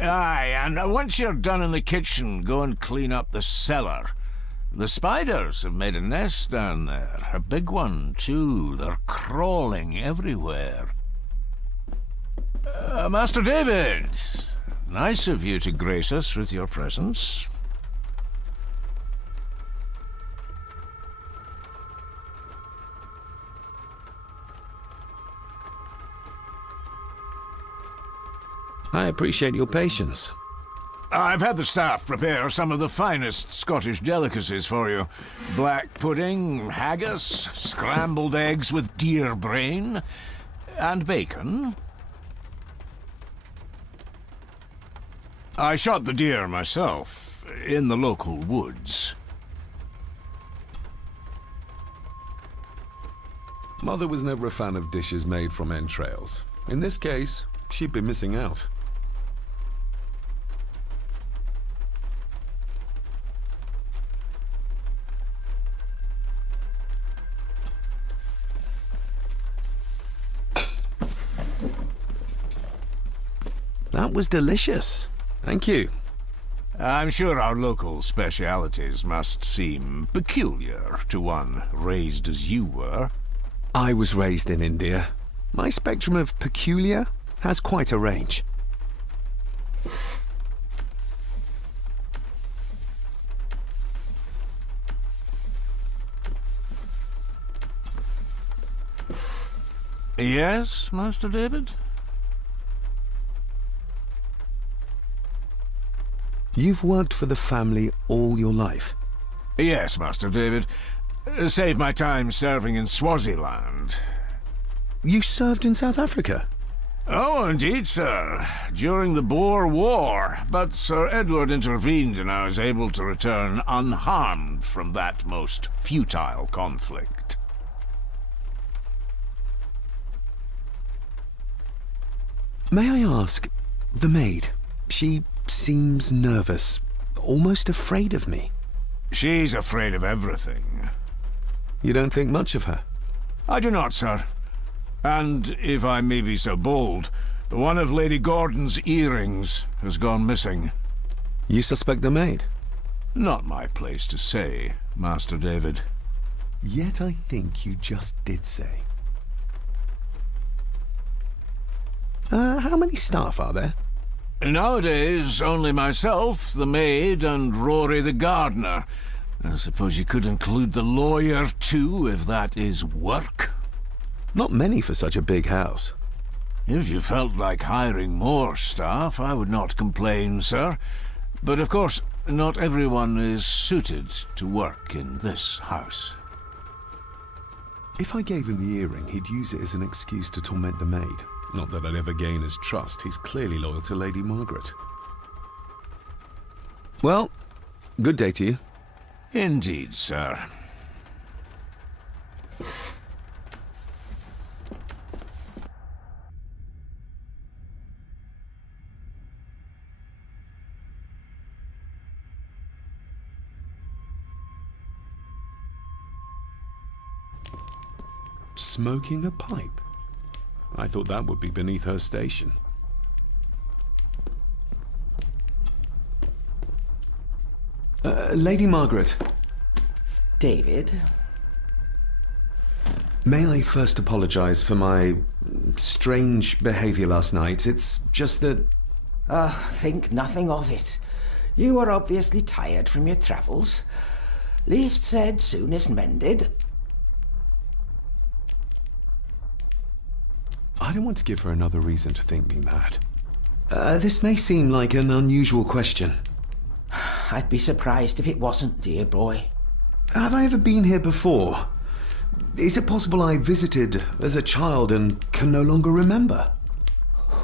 Aye, and once you're done in the kitchen, go and clean up the cellar. The spiders have made a nest down there. A big one, too. They're crawling everywhere. Master David, nice of you to grace us with your presence. I appreciate your patience. I've had the staff prepare some of the finest Scottish delicacies for you. Black pudding, haggis, scrambled eggs with deer brain, and bacon. I shot the deer myself, in the local woods. Mother was never a fan of dishes made from entrails. In this case, she'd be missing out. That was delicious. Thank you. I'm sure our local specialities must seem peculiar to one raised as you were. I was raised in India. My spectrum of peculiar has quite a range. Yes, Master David? You've worked for the family all your life? Yes, Master David. Saved my time serving in Swaziland. You served in South Africa? Oh, indeed, sir. During the Boer War. But Sir Edward intervened and I was able to return unharmed from that most futile conflict. May I ask, the maid, she seems nervous, almost afraid of me. She's afraid of everything. You don't think much of her? I do not, sir. And, if I may be so bold, one of Lady Gordon's earrings has gone missing. You suspect the maid? Not my place to say, Master David. Yet I think you just did say. How many staff are there? Nowadays, only myself, the maid, and Rory the gardener. I suppose you could include the lawyer, too, if that is work. Not many for such a big house. If you felt like hiring more staff, I would not complain, sir. But of course, not everyone is suited to work in this house. If I gave him the earring, he'd use it as an excuse to torment the maid. Not that I'd ever gain his trust. He's clearly loyal to Lady Margaret. Well, good day to you. Indeed, sir. Smoking a pipe? I thought that would be beneath her station. Lady Margaret. David? May I first apologize for my strange behavior last night? It's just that... Think nothing of it. You are obviously tired from your travels. Least said, soonest mended. I don't want to give her another reason to think me mad. This may seem like an unusual question. I'd be surprised if it wasn't, dear boy. Have I ever been here before? Is it possible I visited as a child and can no longer remember?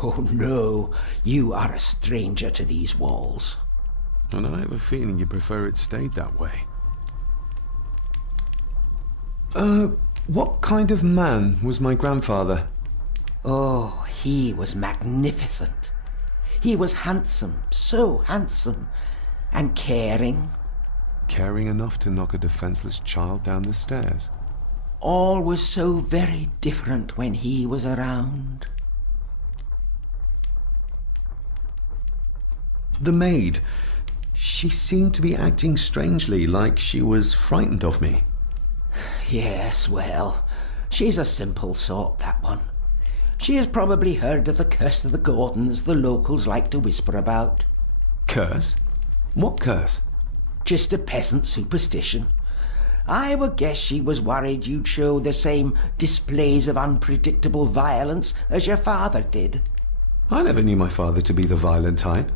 Oh no, you are a stranger to these walls. And I have a feeling you prefer it stayed that way. What kind of man was my grandfather? Oh, he was magnificent. He was handsome, so handsome, and caring. Caring enough to knock a defenseless child down the stairs. All was so very different when he was around. The maid. She seemed to be acting strangely, like she was frightened of me. Yes, well, she's a simple sort, that one. She has probably heard of the curse of the Gordons the locals like to whisper about. Curse? What curse? Just a peasant superstition. I would guess she was worried you'd show the same displays of unpredictable violence as your father did. I never knew my father to be the violent type.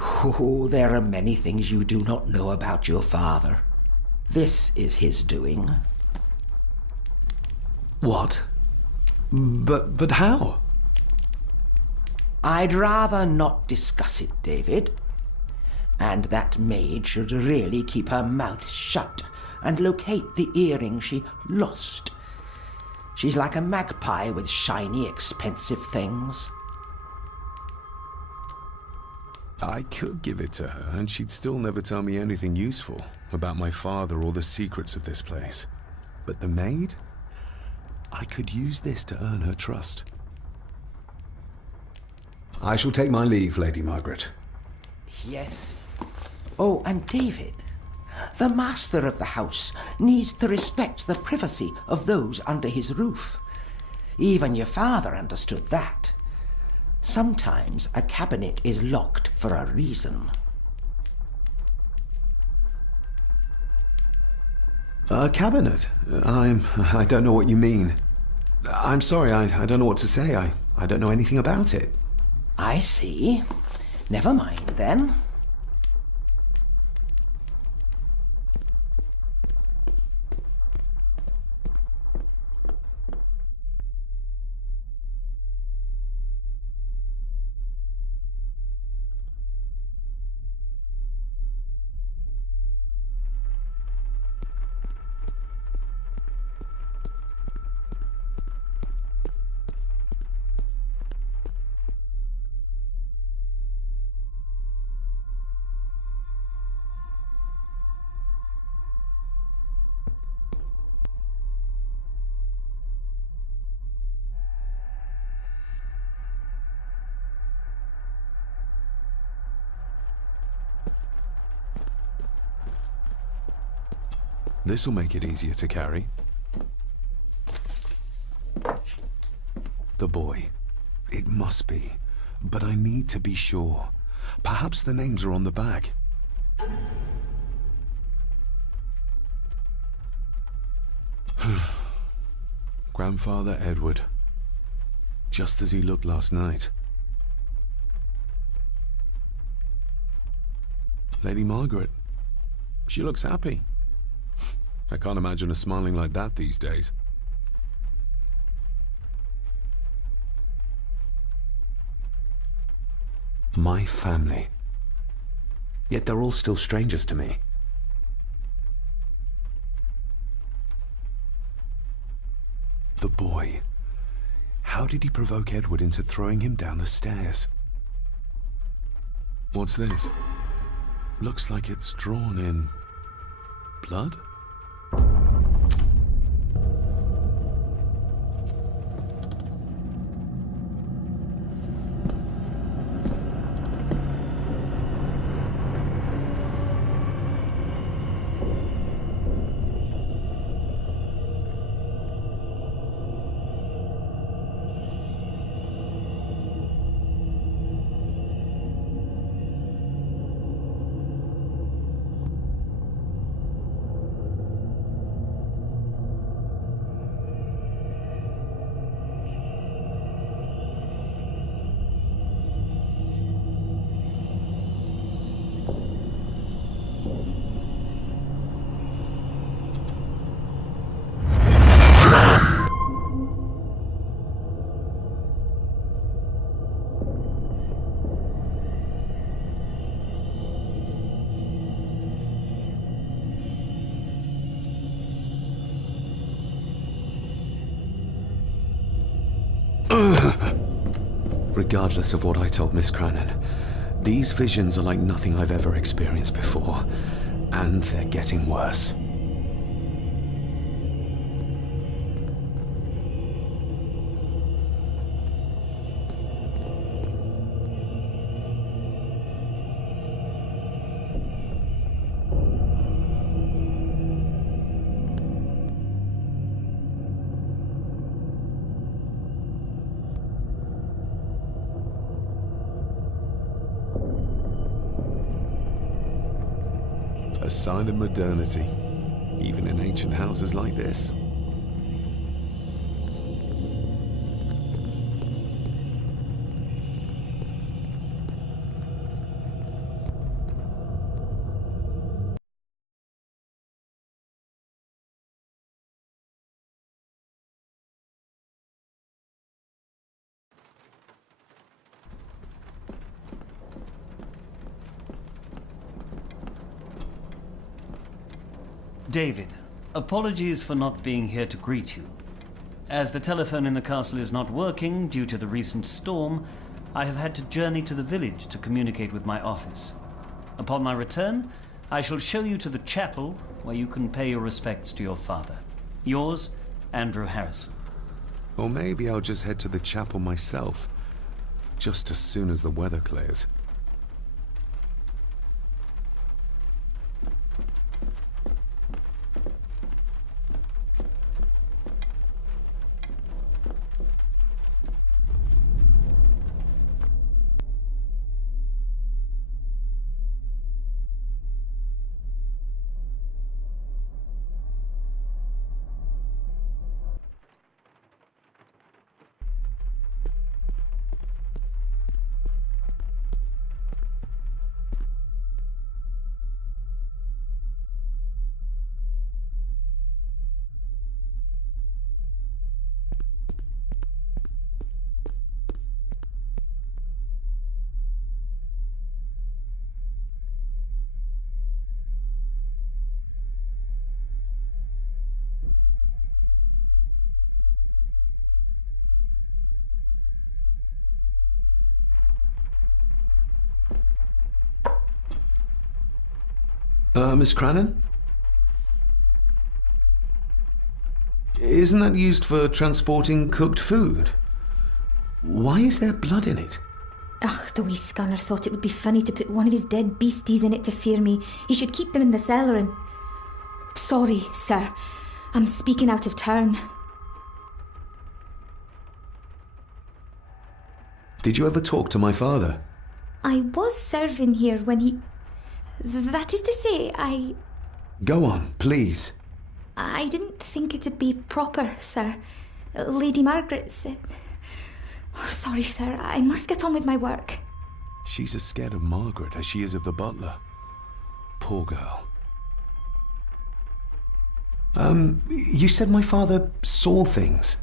Oh, there are many things you do not know about your father. This is his doing. What? But how? I'd rather not discuss it, David. And that maid should really keep her mouth shut and locate the earring she lost. She's like a magpie with shiny, expensive things. I could give it to her, and she'd still never tell me anything useful about my father or the secrets of this place. But the maid? I could use this to earn her trust. I shall take my leave, Lady Margaret. Yes. Oh, and David, the master of the house needs to respect the privacy of those under his roof. Even your father understood that. Sometimes a cabinet is locked for a reason. A cabinet? I don't know what you mean. I'm sorry, I don't know what to say. I don't know anything about it. I see. Never mind, then. This'll make it easier to carry. The boy. It must be. But I need to be sure. Perhaps the names are on the back. Grandfather Edward. Just as he looked last night. Lady Margaret. She looks happy. I can't imagine her smiling like that these days. My family. Yet they're all still strangers to me. The boy. How did he provoke Edward into throwing him down the stairs? What's this? Looks like it's drawn in blood? Regardless of what I told Miss Cranon, these visions are like nothing I've ever experienced before, and they're getting worse. A sign of modernity, even in ancient houses like this. David, apologies for not being here to greet you. As the telephone in the castle is not working due to the recent storm, I have had to journey to the village to communicate with my office. Upon my return, I shall show you to the chapel where you can pay your respects to your father. Yours, Andrew Harrison. Or maybe I'll just head to the chapel myself, just as soon as the weather clears. Miss Crannan? Isn't that used for transporting cooked food? Why is there blood in it? Ugh, the wee scunner thought it would be funny to put one of his dead beasties in it to fear me. He should keep them in the cellar and... Sorry, sir. I'm speaking out of turn. Did you ever talk to my father? I was serving here when he... That is to say, Go on, please. I didn't think it'd be proper, sir. Lady Margaret said... Sorry, sir. I must get on with my work. She's as scared of Margaret as she is of the butler. Poor girl. You said my father saw things.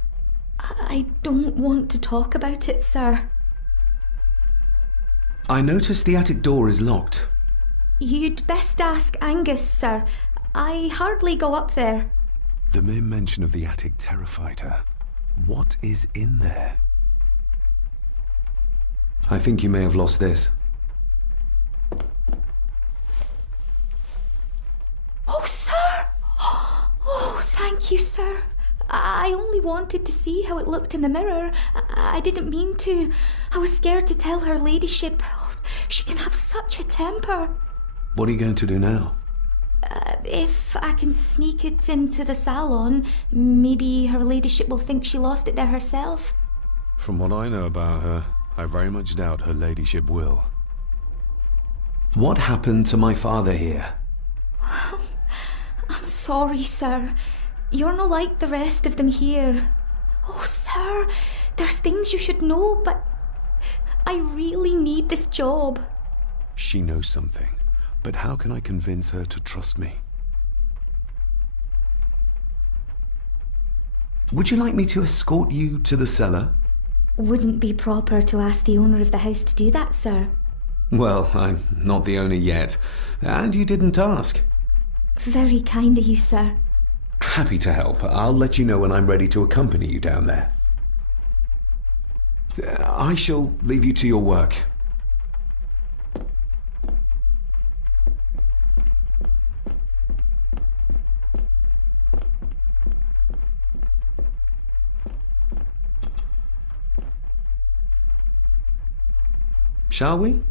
I don't want to talk about it, sir. I noticed the attic door is locked. You'd best ask Angus, sir. I hardly go up there. The mere mention of the attic terrified her. What is in there? I think you may have lost this. Oh, sir! Oh, thank you, sir. I only wanted to see how it looked in the mirror. I didn't mean to. I was scared to tell her ladyship. Oh, she can have such a temper. What are you going to do now? If I can sneak it into the salon, maybe her ladyship will think she lost it there herself. From what I know about her, I very much doubt her ladyship will. What happened to my father here? I'm sorry, sir. You're not like the rest of them here. Oh, sir, there's things you should know, but I really need this job. She knows something, but how can I convince her to trust me? Would you like me to escort you to the cellar? Wouldn't be proper to ask the owner of the house to do that, sir. Well, I'm not the owner yet, and you didn't ask. Very kind of you, sir. Happy to help. I'll let you know when I'm ready to accompany you down there. I shall leave you to your work. Shall we?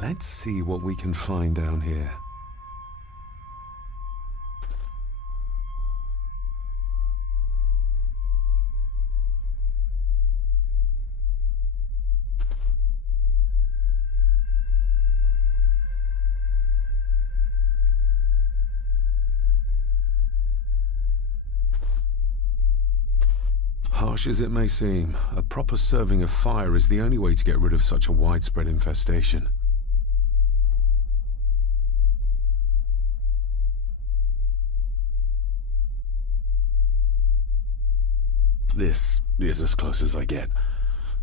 Let's see what we can find down here. Harsh as it may seem, a proper serving of fire is the only way to get rid of such a widespread infestation. This is as close as I get.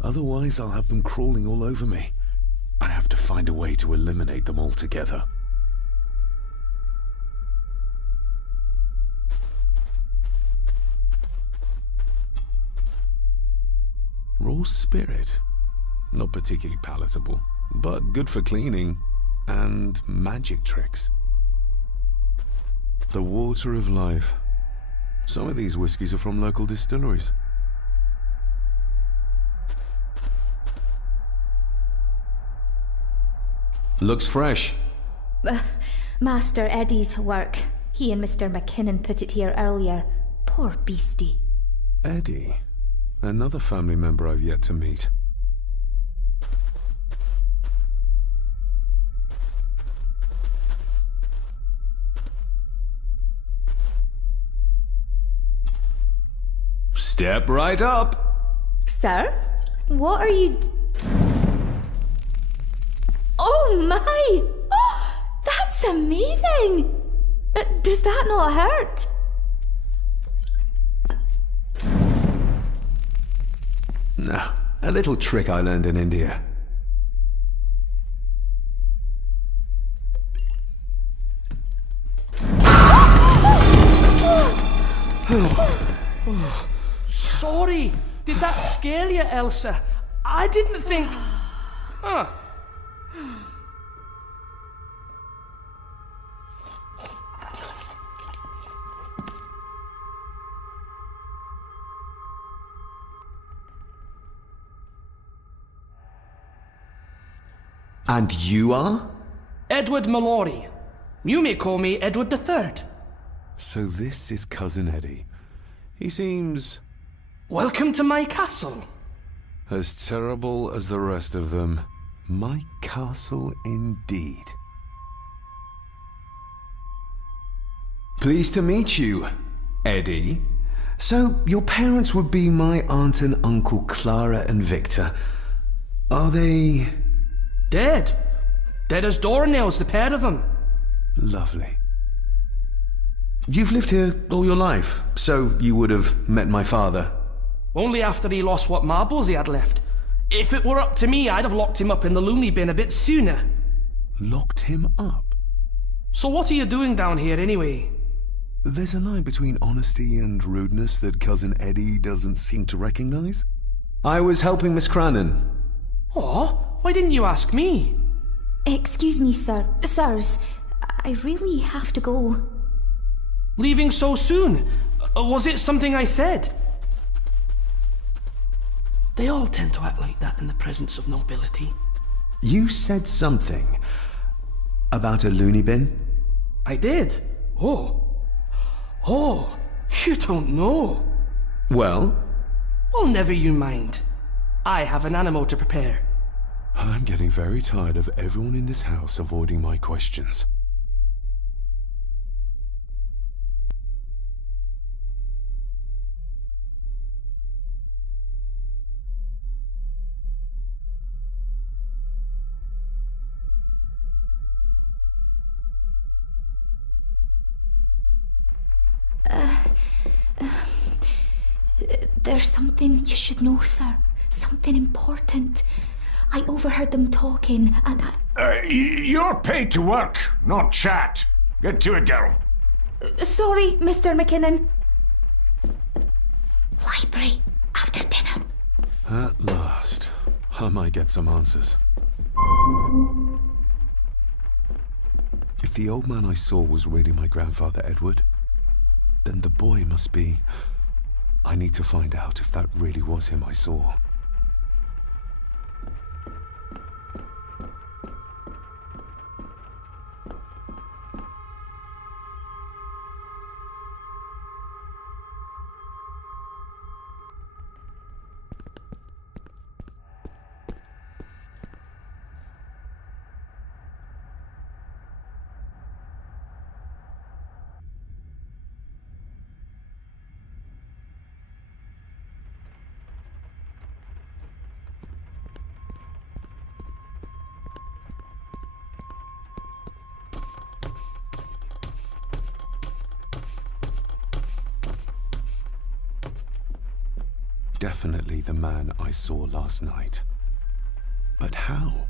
Otherwise, I'll have them crawling all over me. I have to find a way to eliminate them altogether. Raw spirit. Not particularly palatable, but good for cleaning and magic tricks. The water of life. Some of these whiskies are from local distilleries. Looks fresh. Master Eddie's work. He and Mr. McKinnon put it here earlier. Poor beastie. Eddie. Another family member I've yet to meet. Step right up. Sir? What are you Oh my! Oh, that's amazing! Does that not hurt? No, a little trick I learned in India. Sorry, did that scare you, Elsa? I didn't think... Huh. And you are? Edward Mallory. You may call me Edward III. So this is Cousin Eddie. He seems... Welcome to my castle. as terrible as the rest of them. My castle indeed. Pleased to meet you, Eddie. So, your parents would be my aunt and uncle Clara and Victor. Are they... Dead. Dead as doornails, the pair of them. Lovely. You've lived here all your life, so you would have met my father. Only after he lost what marbles he had left. If it were up to me, I'd have locked him up in the loony bin a bit sooner. Locked him up? So what are you doing down here anyway? There's a line between honesty and rudeness that Cousin Eddie doesn't seem to recognize. I was helping Miss Crannan. Oh, why didn't you ask me? Excuse me, sirs. I really have to go. Leaving so soon? Was it something I said? They all tend to act like that in the presence of nobility. You said something about a loony bin? I did. Oh, you don't know. Well? Well, never you mind. I have an animal to prepare. I'm getting very tired of everyone in this house avoiding my questions. There's something you should know, sir. Something important. I overheard them talking, and You're paid to work, not chat. Get to it, girl. Sorry, Mr. McKinnon. Library, after dinner. At last, I might get some answers. If the old man I saw was really my grandfather Edward, then the boy must be... I need to find out if that really was him I saw. definitely the man I saw last night. But how?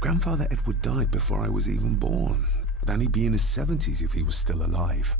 Grandfather Edward died before I was even born. Then he'd be in his 70s if he was still alive.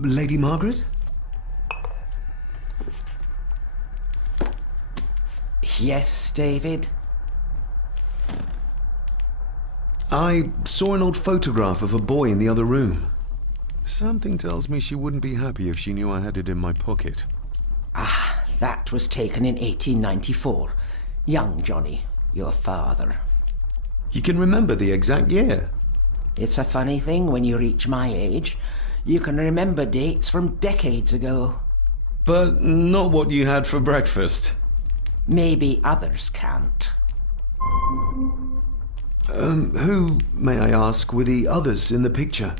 Lady Margaret? Yes, David? I saw an old photograph of a boy in the other room. Something tells me she wouldn't be happy if she knew I had it in my pocket. Ah, that was taken in 1894. Young Johnny, your father. You can remember the exact year. It's a funny thing when you reach my age. You can remember dates from decades ago. But not what you had for breakfast. Maybe others can't. Who, may I ask, were the others in the picture?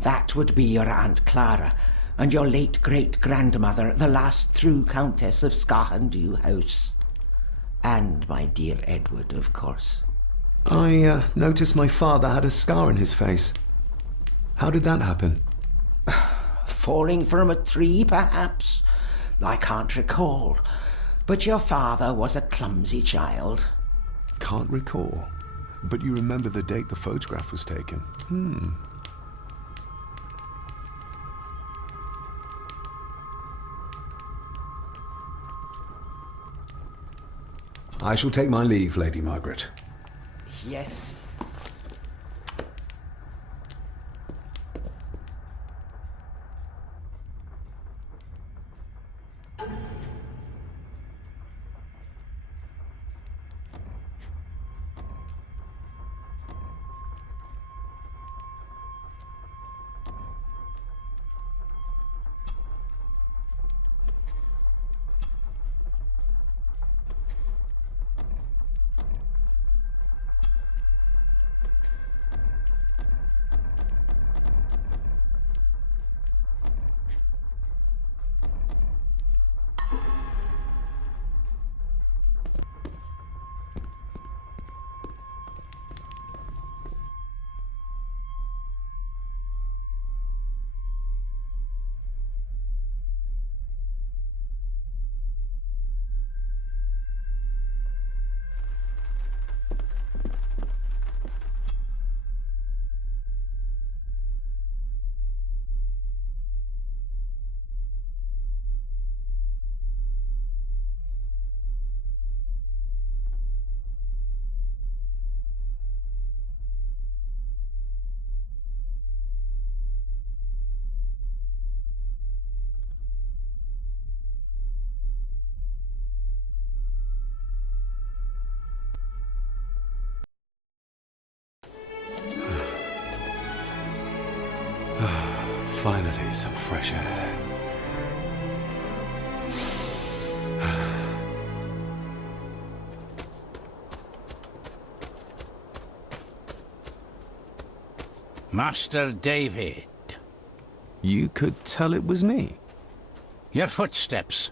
That would be your Aunt Clara and your late great-grandmother, the last true Countess of Scahandew House. And my dear Edward, of course. I noticed my father had a scar on his face. How did that happen? Falling from a tree, perhaps? I can't recall. But your father was a clumsy child. Can't recall. But you remember the date the photograph was taken? I shall take my leave, Lady Margaret. Yes. Finally, some fresh air. Master David. You could tell it was me. Your footsteps.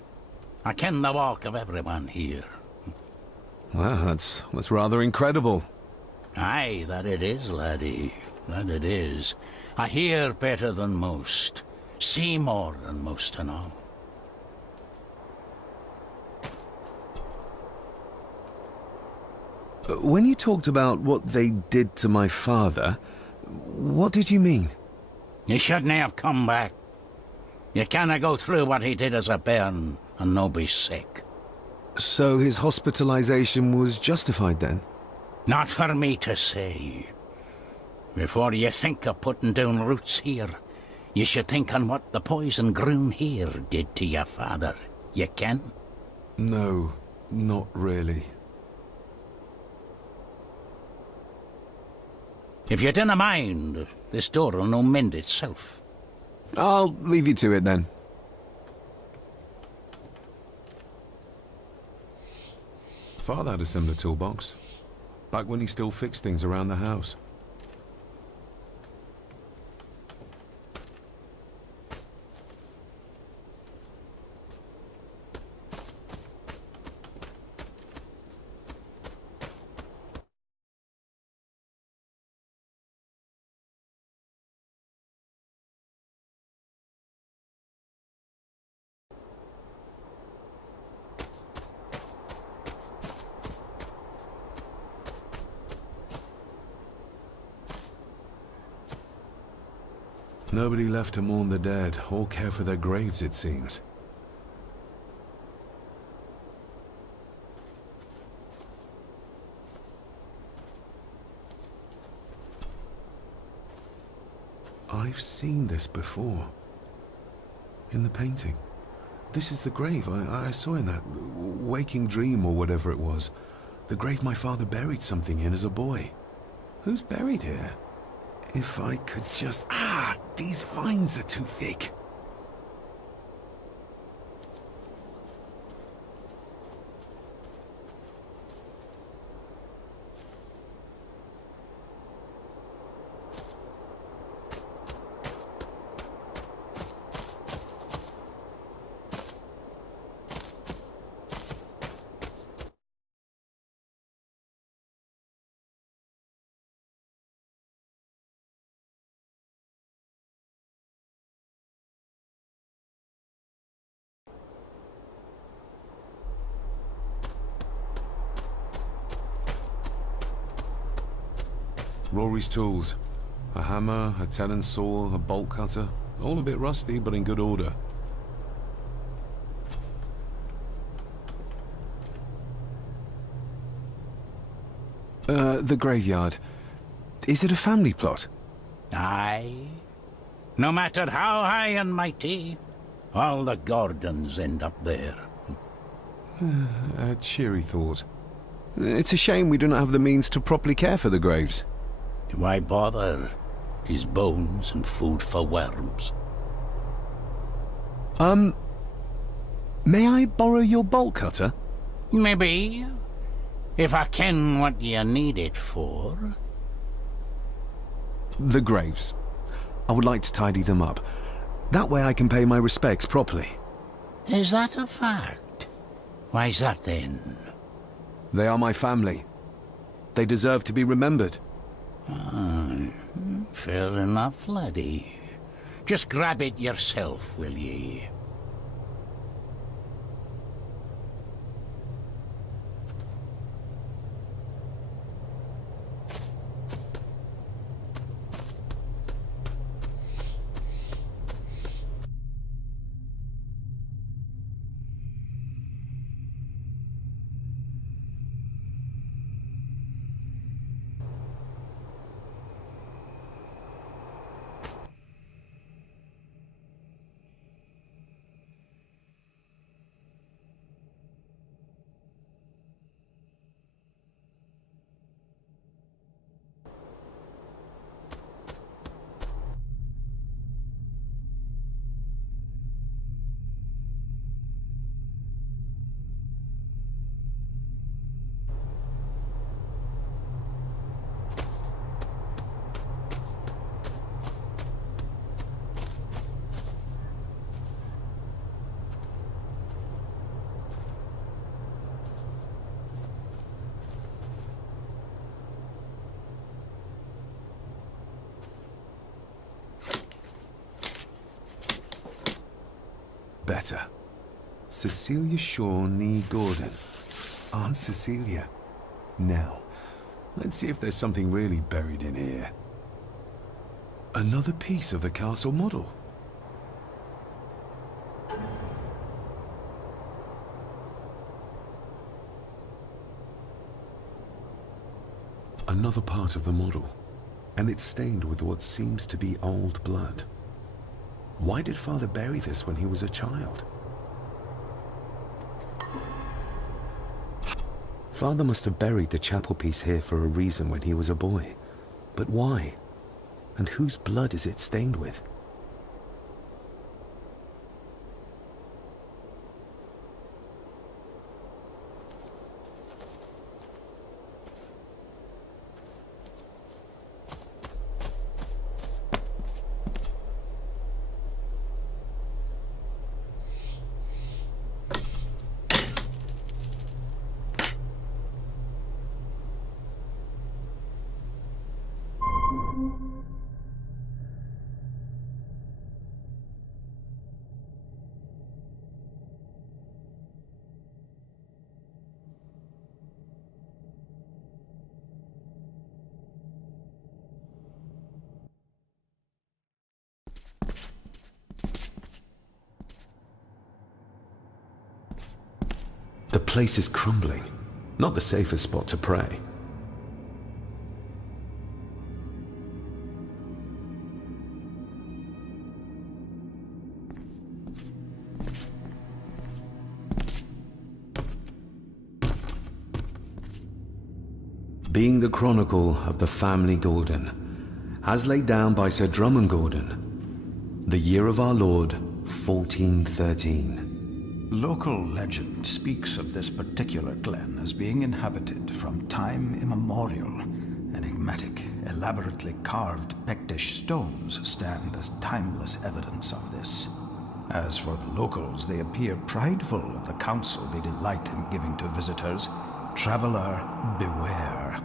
I ken the walk of everyone here. Well, that's rather incredible. Aye, that it is, laddie. That it is. I hear better than most. See more than most and all. When you talked about what they did to my father, what did you mean? You shouldn't have come back. You canna go through what he did as a bairn and no be sick. So his hospitalization was justified then? Not for me to say. Before you think of putting down roots here, you should think on what the poison grown here did to your father. You ken? No, not really. If you dinna mind, this door'll no mend itself. I'll leave you to it then. Father had a similar toolbox, back when he still fixed things around the house. Nobody left to mourn the dead, or care for their graves, it seems. I've seen this before. In the painting. This is the grave I saw in that waking dream or whatever it was. The grave my father buried something in as a boy. Who's buried here? If I could just... these vines are too thick. Rory's tools. A hammer, a tenon saw, a bolt cutter. All a bit rusty, but in good order. The graveyard. Is it a family plot? Aye. No matter how high and mighty, all the Gordons end up there. A cheery thought. It's a shame we do not have the means to properly care for the graves. Why bother? His bones and food for worms. May I borrow your bolt cutter? Maybe. If I ken what you need it for. The graves. I would like to tidy them up. That way I can pay my respects properly. Is that a fact? Why's that then? They are my family. They deserve to be remembered. Fair enough, laddie. Just grab it yourself, will ye? Better. Cecilia Shaw Nee Gordon. Aunt Cecilia. Now, let's see if there's something really buried in here. Another piece of the castle model. Another part of the model, and it's stained with what seems to be old blood. Why did Father bury this when he was a child? Father must have buried the chapel piece here for a reason when he was a boy. But why? And whose blood is it stained with? The place is crumbling. Not the safest spot to pray. Being the chronicle of the family Gordon, as laid down by Sir Drummond Gordon, the year of our Lord, 1413. Local legend speaks of this particular glen as being inhabited from time immemorial. Enigmatic, elaborately carved Pictish stones stand as timeless evidence of this. As for the locals, they appear prideful of the counsel they delight in giving to visitors. Traveler, beware.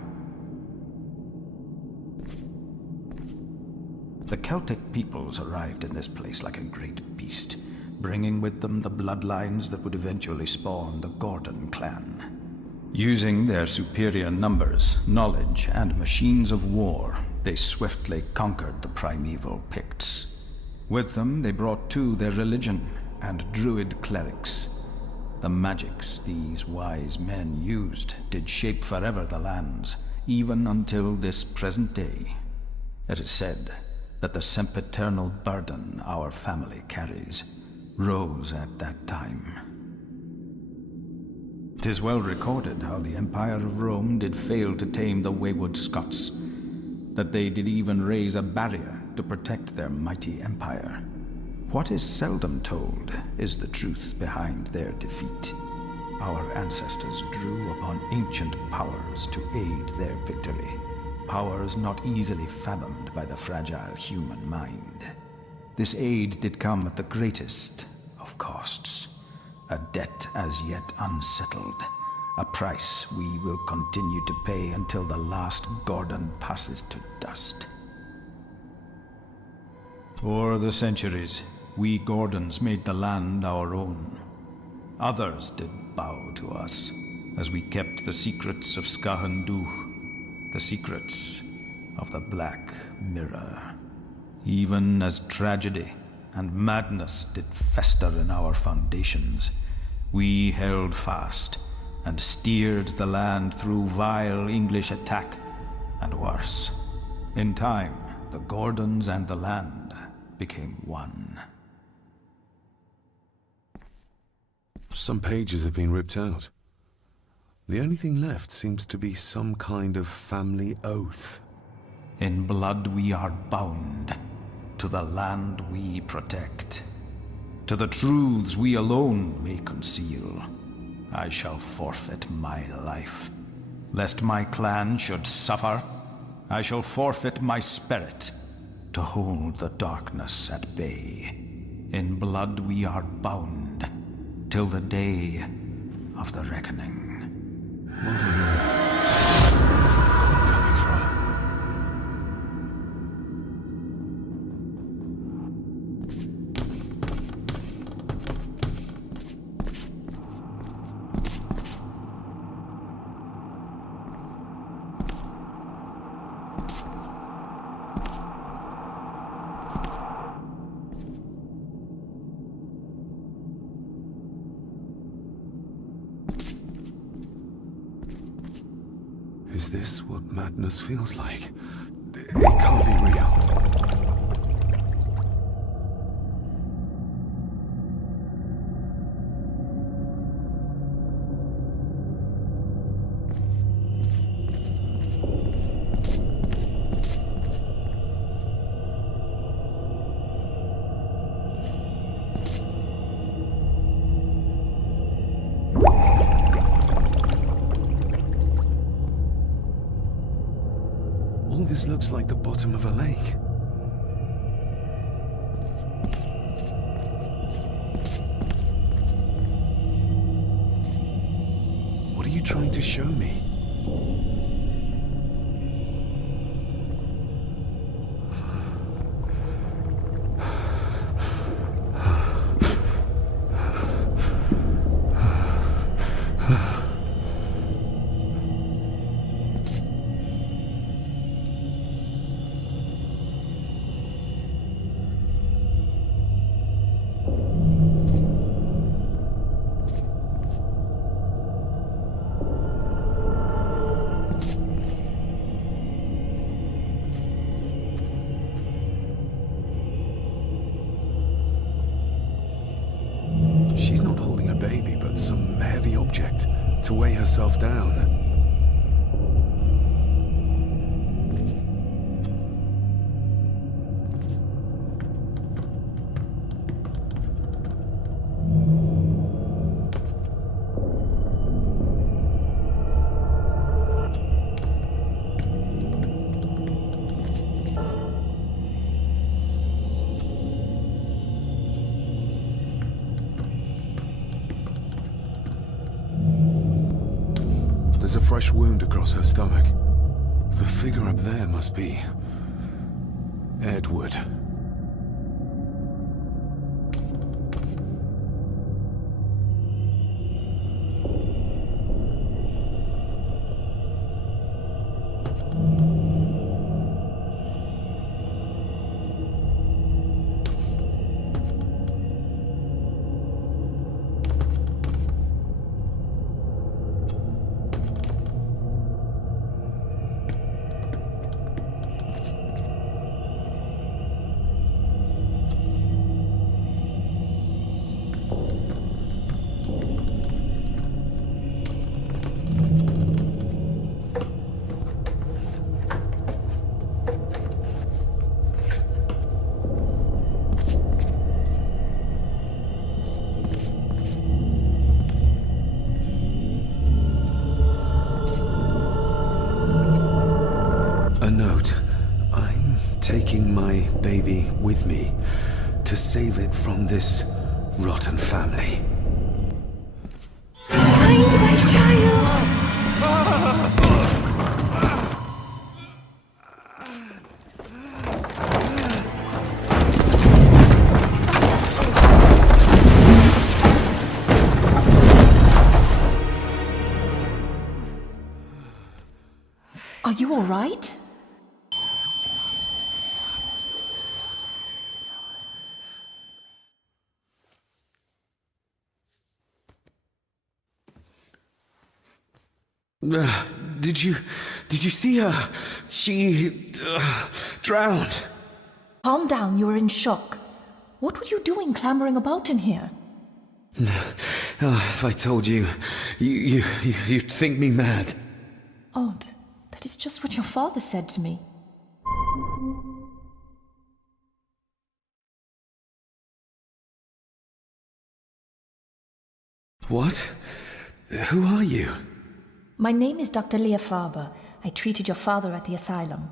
The Celtic peoples arrived in this place like a great beast, bringing with them the bloodlines that would eventually spawn the Gordon clan. Using their superior numbers, knowledge, and machines of war, they swiftly conquered the primeval Picts. With them, they brought too their religion and druid clerics. The magics these wise men used did shape forever the lands, even until this present day. It is said that the sempiternal burden our family carries rose at that time. 'Tis well recorded how the Empire of Rome did fail to tame the wayward Scots, that they did even raise a barrier to protect their mighty empire. What is seldom told is the truth behind their defeat. Our ancestors drew upon ancient powers to aid their victory, powers not easily fathomed by the fragile human mind. This aid did come at the greatest of costs, a debt as yet unsettled, a price we will continue to pay until the last Gordon passes to dust. For the centuries, we Gordons made the land our own. Others did bow to us, as we kept the secrets of Skahandu, the secrets of the Black Mirror. Even as tragedy and madness did fester in our foundations, we held fast and steered the land through vile English attack and worse. In time, the Gordons and the land became one. Some pages have been ripped out. The only thing left seems to be some kind of family oath. In blood we are bound to the land we protect, to the truths we alone may conceal. I shall forfeit my life, lest my clan should suffer. I shall forfeit my spirit to hold the darkness at bay. In blood we are bound till the day of the reckoning. What on earth? Where's the call coming from? Is this what madness feels like? It can't be real. This looks like the bottom of a lake. What are you trying to show me? She's not holding a baby, but some heavy object to weigh herself down. There's a fresh wound across her stomach. The figure up there must be Edward. Taking my baby with me to save it from this rotten family. Find my child! Are you all right? Did you see her? She drowned. Calm down, you were in shock. What were you doing clambering about in here? If I told you, you'd think me mad. Odd. That is just what your father said to me. What? Who are you? My name is Dr. Leah Farber. I treated your father at the asylum.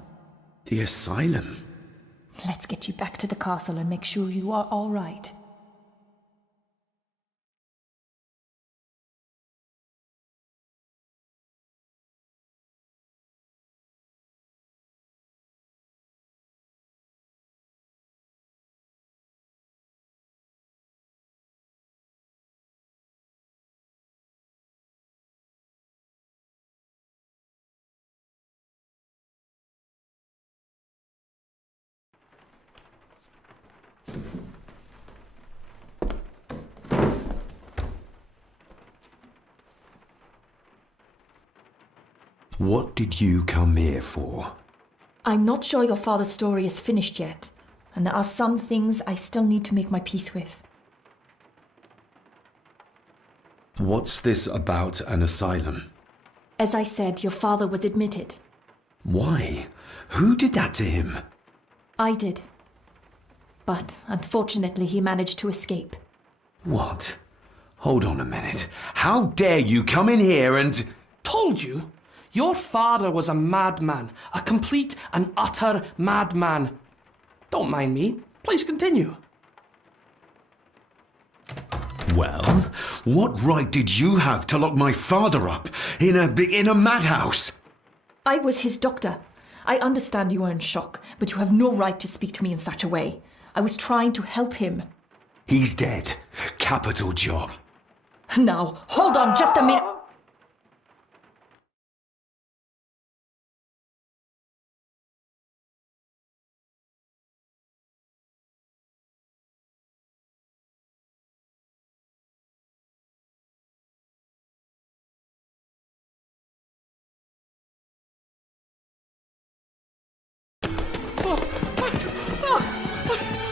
The asylum? Let's get you back to the castle and make sure you are all right. What did you come here for? I'm not sure your father's story is finished yet, and there are some things I still need to make my peace with. What's this about an asylum? As I said, your father was admitted. Why? Who did that to him? I did. But unfortunately, he managed to escape. What? Hold on a minute. How dare you come in here and... Told you? Your father was a madman. A complete and utter madman. Don't mind me. Please continue. Well, what right did you have to lock my father up in a madhouse? I was his doctor. I understand you are in shock, but you have no right to speak to me in such a way. I was trying to help him. He's dead. Capital job. Now, hold on just a minute.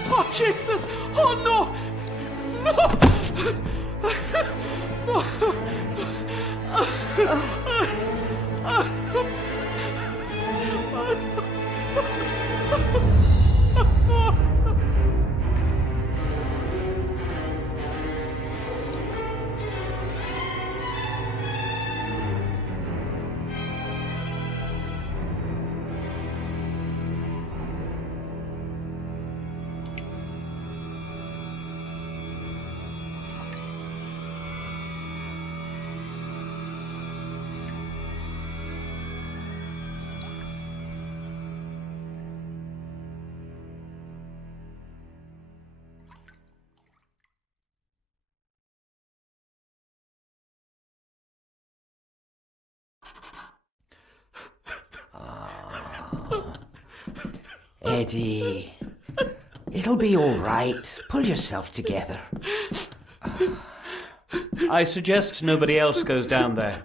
Oh, Jesus! Oh, no! Eddie, it'll be all right. Pull yourself together. I suggest nobody else goes down there.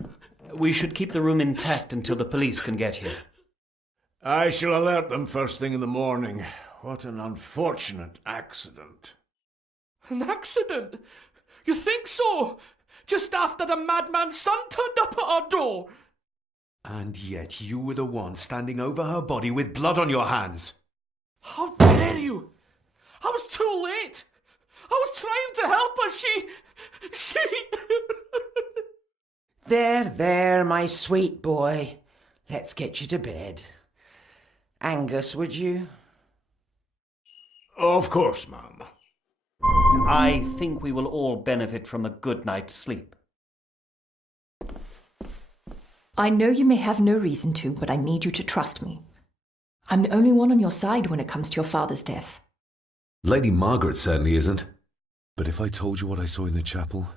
We should keep the room intact until the police can get here. I shall alert them first thing in the morning. What an unfortunate accident. An accident? You think so? Just after the madman's son turned up at our door? And yet you were the one standing over her body with blood on your hands. How dare you! I was too late! I was trying to help her, she... There, my sweet boy. Let's get you to bed. Angus, would you? Of course, ma'am. I think we will all benefit from a good night's sleep. I know you may have no reason to, but I need you to trust me. I'm the only one on your side when it comes to your father's death. Lady Margaret certainly isn't. But if I told you what I saw in the chapel,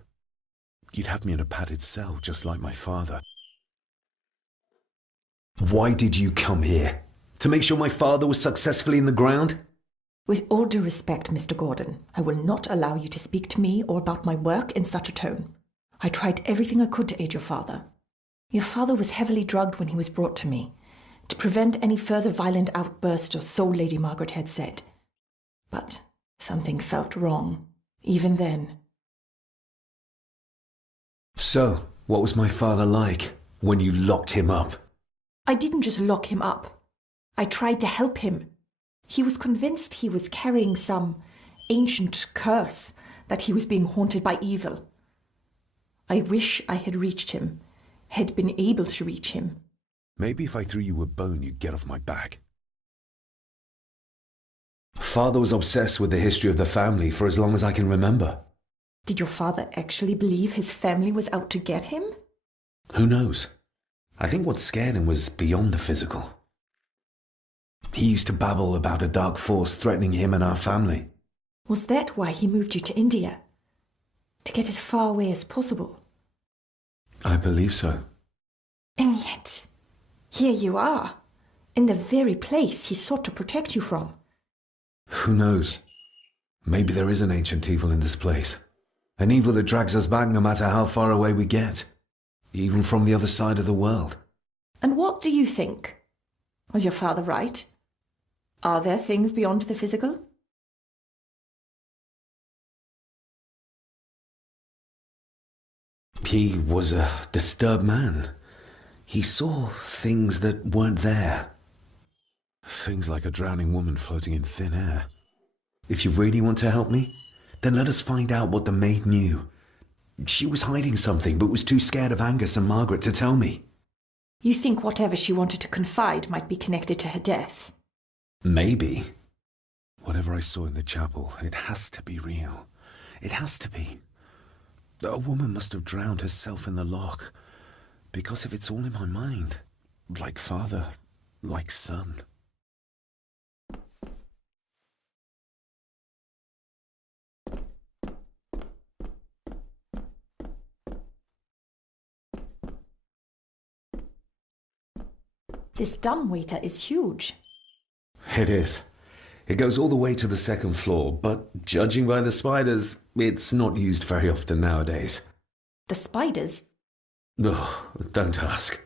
you'd have me in a padded cell, just like my father. Why did you come here? To make sure my father was successfully in the ground? With all due respect, Mr. Gordon, I will not allow you to speak to me or about my work in such a tone. I tried everything I could to aid your father. Your father was heavily drugged when he was brought to me, to prevent any further violent outburst, or so Lady Margaret had said. But something felt wrong, even then. So, what was my father like when you locked him up? I didn't just lock him up. I tried to help him. He was convinced he was carrying some ancient curse, that he was being haunted by evil. I wish I had reached him, had been able to reach him. Maybe if I threw you a bone, you'd get off my back. Father was obsessed with the history of the family for as long as I can remember. Did your father actually believe his family was out to get him? Who knows? I think what scared him was beyond the physical. He used to babble about a dark force threatening him and our family. Was that why he moved you to India? To get as far away as possible? I believe so. And yet, here you are, in the very place he sought to protect you from. Who knows? Maybe there is an ancient evil in this place. An evil that drags us back no matter how far away we get. Even from the other side of the world. And what do you think? Was your father right? Are there things beyond the physical? He was a disturbed man. He saw things that weren't there. Things like a drowning woman floating in thin air. If you really want to help me, then let us find out what the maid knew. She was hiding something, but was too scared of Angus and Margaret to tell me. You think whatever she wanted to confide might be connected to her death? Maybe. Whatever I saw in the chapel, it has to be real. It has to be. A woman must have drowned herself in the loch. Because if it's all in my mind, like father, like son. This dumbwaiter is huge. It is. It goes all the way to the second floor, but judging by the spiders, it's not used very often nowadays. The spiders? Ugh, don't ask.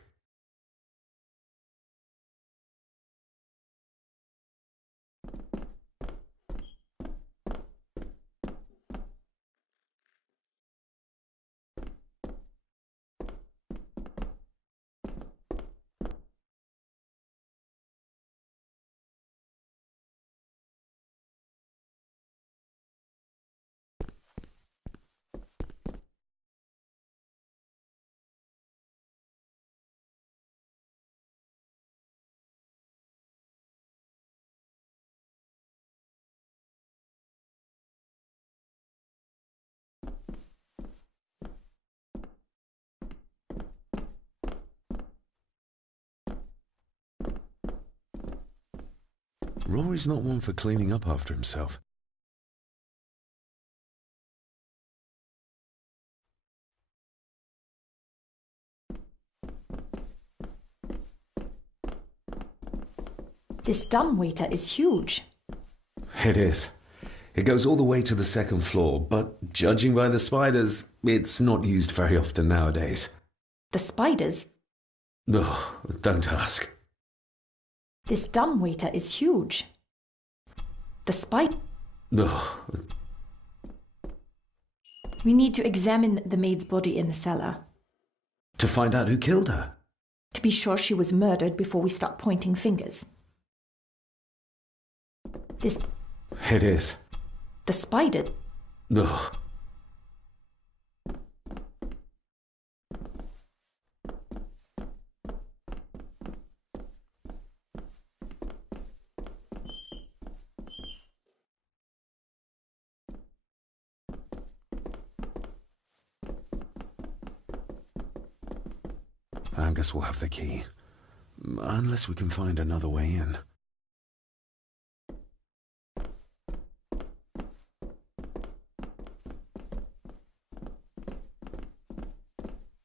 Rory's not one for cleaning up after himself. This dumbwaiter is huge. It is. It goes all the way to the second floor, but judging by the spiders, it's not used very often nowadays. The spiders? Ugh, don't ask. This dumbwaiter is huge. The spider... Ugh. We need to examine the maid's body in the cellar. To find out who killed her? To be sure she was murdered before we start pointing fingers. This... It is. The spider... Ugh. I guess we'll have the key. Unless we can find another way in.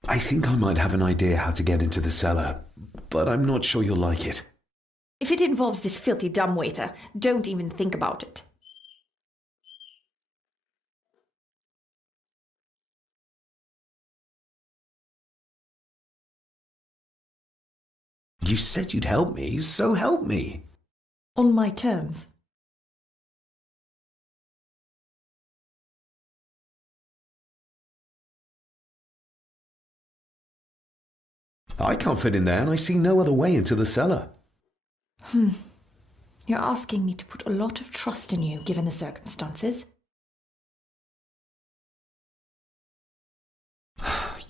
I think I might have an idea how to get into the cellar, but I'm not sure you'll like it. If it involves this filthy dumbwaiter, don't even think about it. You said you'd help me, so help me. On my terms. I can't fit in there, and I see no other way into the cellar. You're asking me to put a lot of trust in you, given the circumstances.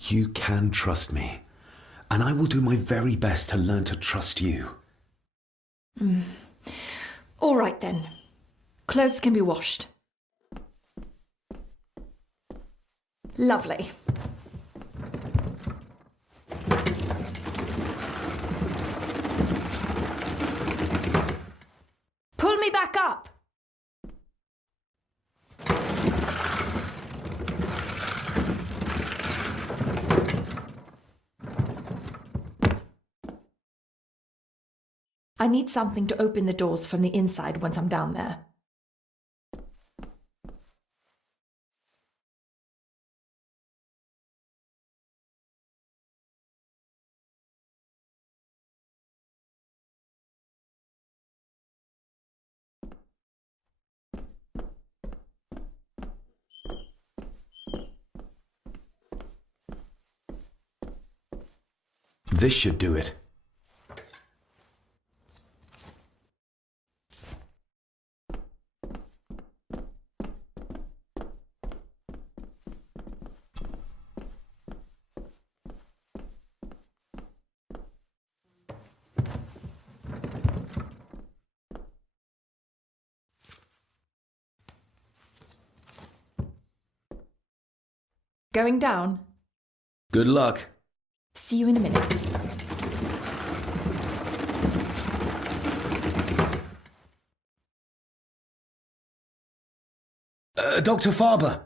You can trust me, and I will do my very best to learn to trust you. All right, then. Clothes can be washed. Lovely. Pull me back up! I need something to open the doors from the inside once I'm down there. This should do it. Going down? Good luck. See you in a minute. Dr. Farber.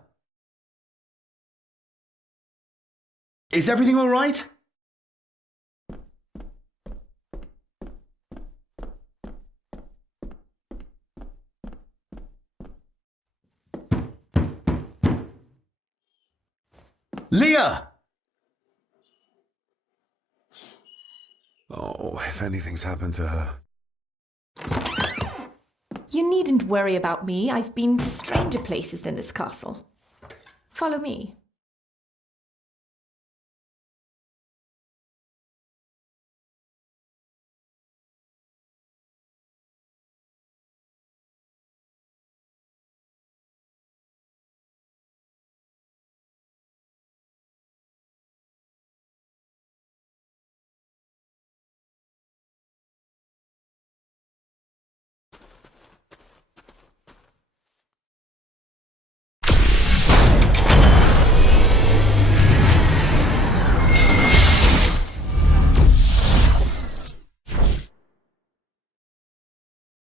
Is everything all right? Leah! Oh, if anything's happened to her. You needn't worry about me. I've been to stranger places than this castle. Follow me.